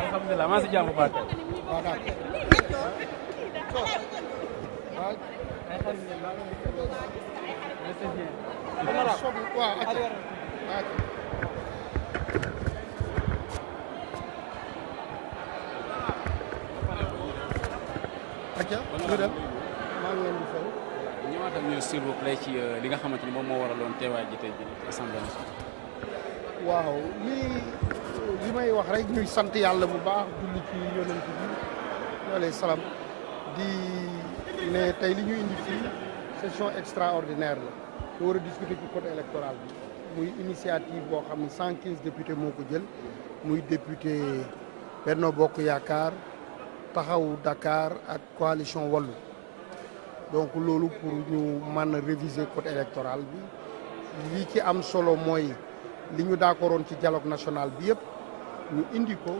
alhamdulilah maa si jàmm bu baax. waaw daal. ñëwaatal ñu s'il vous plaît ci li nga xamante ni moom moo waraloon teewaay ji tey jii assemblée nationale. waaw li may wax rek ñuy sant yàlla bu baax julli ci yonent bi alayhi salaam di ne tey li ñu indi fii session extraordinaire la ñu war a discuter ci code électoral bi muy initiative boo xam ne 115 députés moo ko jël muy député Benno Bokk Yaakaar Taxawu Dakar ak coalition Wallu donc loolu pour ñu mën a réviser code électoral bi li ci am solo mooy li ñu d'accordoon ci dialogue national bi yëpp ñu indi ko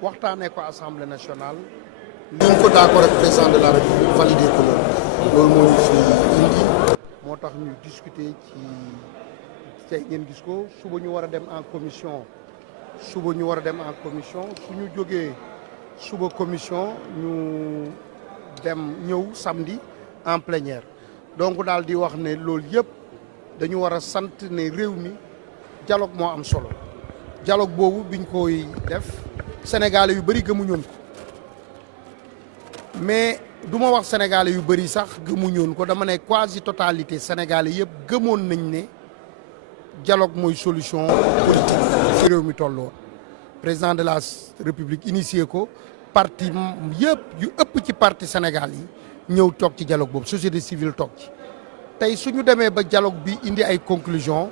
waxtaanee ko assemblée nationale. li ñu ko d'accord ak président de la république validé ko loolu moo ñu fi indi. moo tax ñuy discuter ci tey ngeen gis ko suba ñu war a dem en commission suñu jógee suba commission ñu dem ñëw samedi en plénière donc daal di wax ne loolu yëpp dañu war a sant ne réew mi. dialogue moo am solo dialogue boobu biñ koy def sénégalais yu bëri gëmuñoon ko mais du ma wax sénégalais yu bëri sax gëmuñoon ko dama ne quasi totalité sénégalais yëpp gëmoon nañ ne dialogue mooy solution politique ci réew mi tolloo président de la république initié ko parti yëpp yu ëpp ci parti Sénégal yi ñëw toog ci dialogue boobu société civile toog ci tey suñu demee ba dialogue bi indi ay conclusion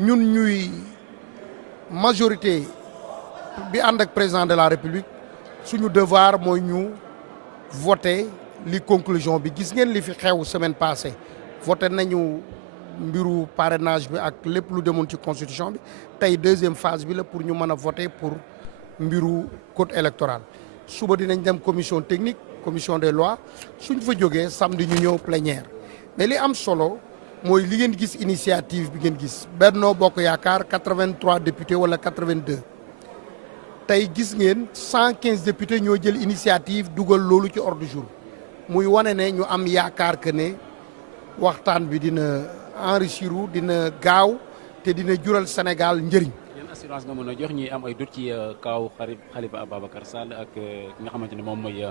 ñun ñuy majorité bi ànd ak président de la république suñu devoir mooy ñu voter li conclusion bi gis ngeen li fi xew semaine passée voté nañu mbiru parrainage bi ak lépp lu demoon ci constitution bi tey deuxième phase bi la pour ñu mën a voter pour mbiru code électoral suba dinañ dem commission technique commission des lois suñ fa jógee samedi ñu ñëw plénière mais li am solo mooy li ngeen gis initiative bi ngeen gis Benno Bokk Yaakaar 83 députés wala 82 tey gis ngeen 115 députés ñoo jël initiative dugal loolu ci ordre du jour muy wane ne ñu am yaakaar que ne waxtaan bi dina enrichir dina gaaw te dina jural Sénégal njëriñ. yan assurance nga mën a jox ñi am ay doute ci kaaw Khalifa Ababacar Sall ak ki nga xamante ne moom mooy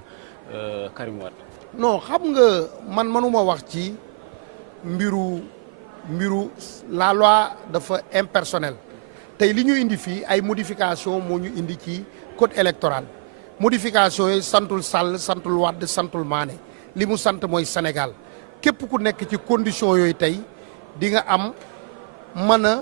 Karim Wade. non xam nga man mënuma wax ci. mbiru la loi dafa impersonnel tey li ñu indi fii ay modification moo ñu indi ci code électoral modification yi santul Sall santul Wade santul Mané li mu sant mooy Sénégal képp ku nekk ci condition yooyu tey di nga am mën a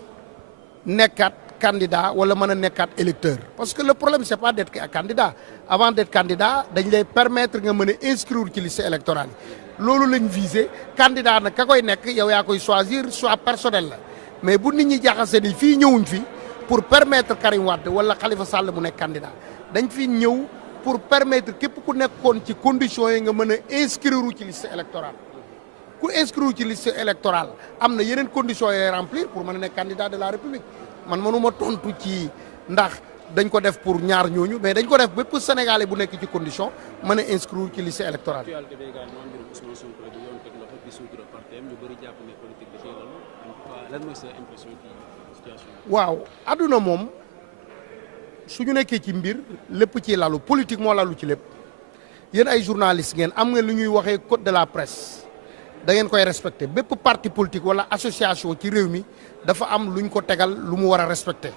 nekkaat candidat wala mën a nekkaat électeur parce que le problème c'est pas d'être candidat avant d'être candidat dañ lay permettre nga mën a inscrire ci liste électorale yi loolu lañ visé candidat nag ka koy nekk yow yaa koy choisir choix personnel la mais bu nit ñi jaxase ni fii ñëwuñ fi pour permettre Karim Wade wala Khalifa Sall mu nekk candidat dañ fi ñëw pour permettre képp ku nekkoon ci conditions yi nga mën a inscrire ci liste électorale ku inscrire ci liste électorale am na yeneen conditions yooyu remplir pour mën a nekk candidat de la République man mënuma tontu ci ndax dañ ko def pour ñaar ñooñu mais dañ ko def bépp Sénégalais bu nekk ci condition mën a inscrire ci liste électorale. waaw adduna moom su ñu nekkee ci mbir lépp ci lalu politique moo lalu ci lépp yéen ay journaliste ngeen am nga lu ñuy waxee code de la presse da ngeen koy respecté bépp parti politique wala association ci réew mi dafa am lu ñu ko tegal lu mu war a respecté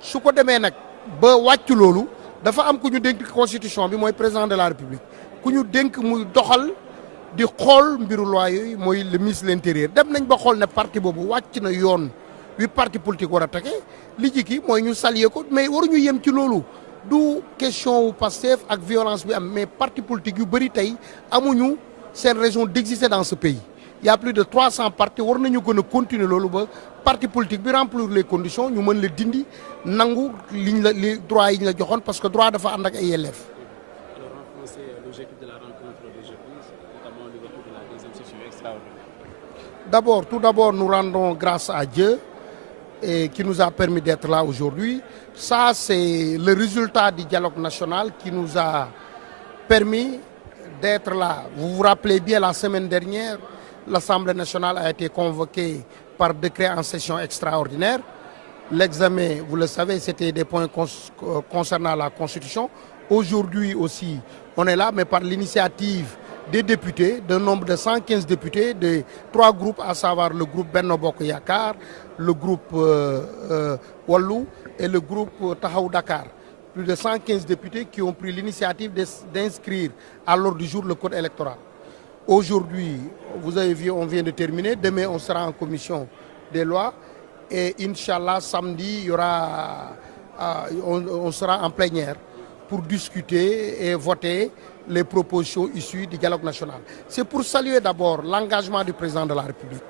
su ko demee nag ba wàcc loolu dafa am ku ñu dénk constitution bi mooy président de la république ku ñu dénk muy doxal di xool mbiru loi yooyu mooy le ministre de l'intérieur dem nañ ba xool ne parti boobu wàcc na yoon wi parti politique war a tege li jikki mooy ñu saluer ko mais waruñu yem ci loolu du question wu Pastef ak violence bi am mais parti politique yu bëri tey amuñu seen raison d'exister dans ce pays il y a plus de 300 partis war nañu gën a continuer loolu ba parti politique bi remplir les conditions ñu mën la dindi nangu liñ la li droit yi ñu la joxoon parce que droit dafa ànd ak ay yelleef. Tout d'abord nous rendons grâce à Dieu et qui nous a permis d'être là aujourd'hui. Ça, c'est le résultat du dialogue national qui nous a permis d'être là. Vous vous rappelez bien, la semaine dernière, l'Assemblée nationale a été convoquée par décret en session extraordinaire. L'examen, vous le savez, c'était des points concernant la Constitution. Aujourd'hui aussi, on est là, mais par l'initiative des députés, d'un nombre de 115 députés, de 3 groupes, à savoir le groupe Benno Bokk Yakaar, le groupe Wallu et le groupe Taxawu Dakar. Plus de 115 députés qui ont pris l'initiative d'inscrire à l'ordre du jour le code électoral. Aujourd'hui, vous avez vu, on vient de terminer. Demain, on sera en commission des lois. Et Inch'Allah, samedi, il y aura, on sera en plénière pour discuter et voter les propositions issues du dialogue national. C'est pour saluer d'abord l'engagement du président de la République.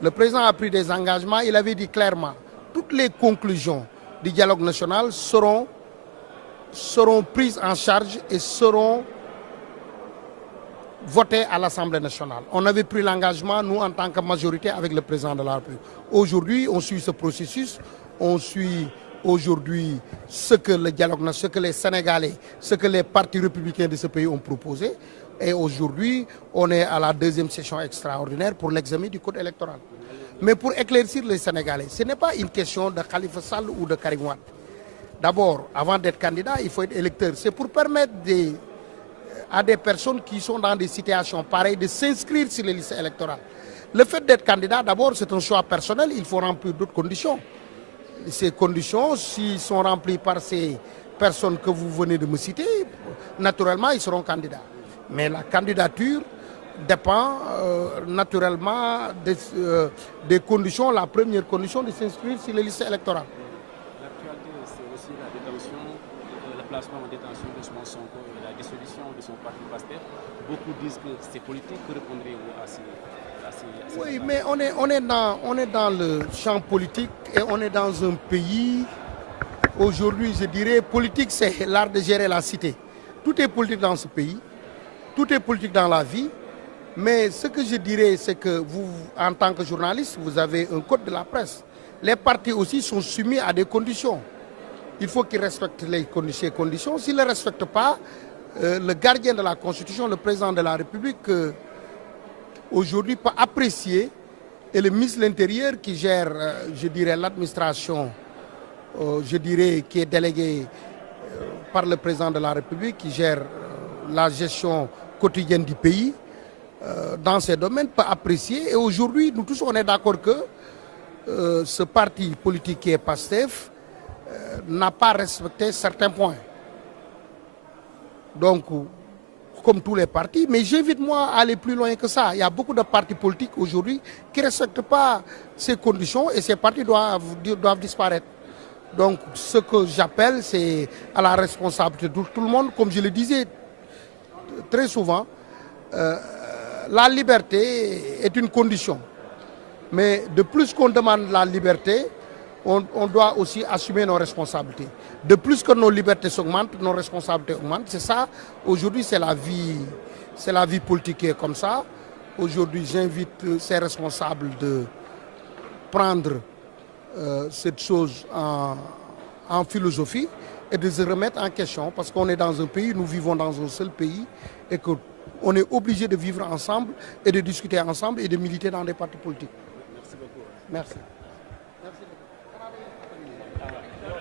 Le président a pris des engagements. Il avait dit clairement toutes les conclusions du dialogue national seront prises en charge et seront votées à l'Assemblée nationale. On avait pris l'engagement, nous, en tant que majorité, avec le président de la République. Aujourd'hui, on suit ce processus, on suit aujourd'hui ce que le dialogue national, ce que les Sénégalais, ce que les partis républicains de ce pays ont proposé. Et aujourd'hui, on est à la deuxième session extraordinaire pour l'examen du code électoral. Mais pour éclaircir les Sénégalais, ce n'est pas une question de Khalifa Sall ou de Karim Wade. D'abord, avant d'être candidat, il faut être électeur. C'est pour permettre à des personnes qui sont dans des situations pareilles de s'inscrire sur les listes électorales. Le fait d'être candidat, d'abord, c'est un choix personnel. Il faut remplir d'autres conditions. Ces conditions, s'ils sont remplies par ces personnes que vous venez de me citer, naturellement, ils seront candidats. Mais la candidature dépend naturellement des conditions. La première condition, de s'inscrire sur les listes électorales. L'actualité, c'est aussi la détention, le placement en détention de Ousmane Sonko et la dissolution de son parti PASTEF. Beaucoup disent que c'est politique. Que répondrez-vous à ces Oui, mais on est dans le champ politique et on est dans un pays, aujourd'hui, je dirais, politique, c'est l'art de gérer la cité. Tout est politique dans ce pays, tout est politique dans la vie, mais ce que je dirais, c'est que vous, en tant que journaliste, vous avez un code de la presse. Les partis aussi sont soumis à des conditions. Il faut qu'ils respectent ces conditions. S'ils ne les respectent pas, le gardien de la Constitution, le président de la République, aujourd'hui peut apprécier, et le ministre de l'Intérieur qui gère, je dirais, l'administration, je dirais, qui est délégué par le président de la République, qui gère la gestion quotidienne du pays, dans ces domaines, peut apprécier. Et aujourd'hui, nous tous, on est d'accord que ce parti politique qui est PASTEF n'a pas respecté certains points. Donc, comme tous les partis, mais j'invite moi à aller plus loin que ça. Il y a beaucoup de partis politiques aujourd'hui qui ne respectent pas ces conditions et ces partis doivent disparaître. Donc ce que j'appelle, c'est à la responsabilité de tout le monde. Comme je le disais très souvent, la liberté est une condition. Mais de plus qu'on demande la liberté, on doit aussi assumer nos responsabilités. De plus que nos libertés s'augmentent, nos responsabilités augmentent. C'est ça, aujourd'hui, c'est la vie politique qui est comme ça. Aujourd'hui, j'invite ces responsables de prendre cette chose en philosophie et de se remettre en question parce qu'on est dans un pays, nous vivons dans un seul pays et qu'on est obligé de vivre ensemble et de discuter ensemble et de militer dans des partis politiques. Merci beaucoup. Merci.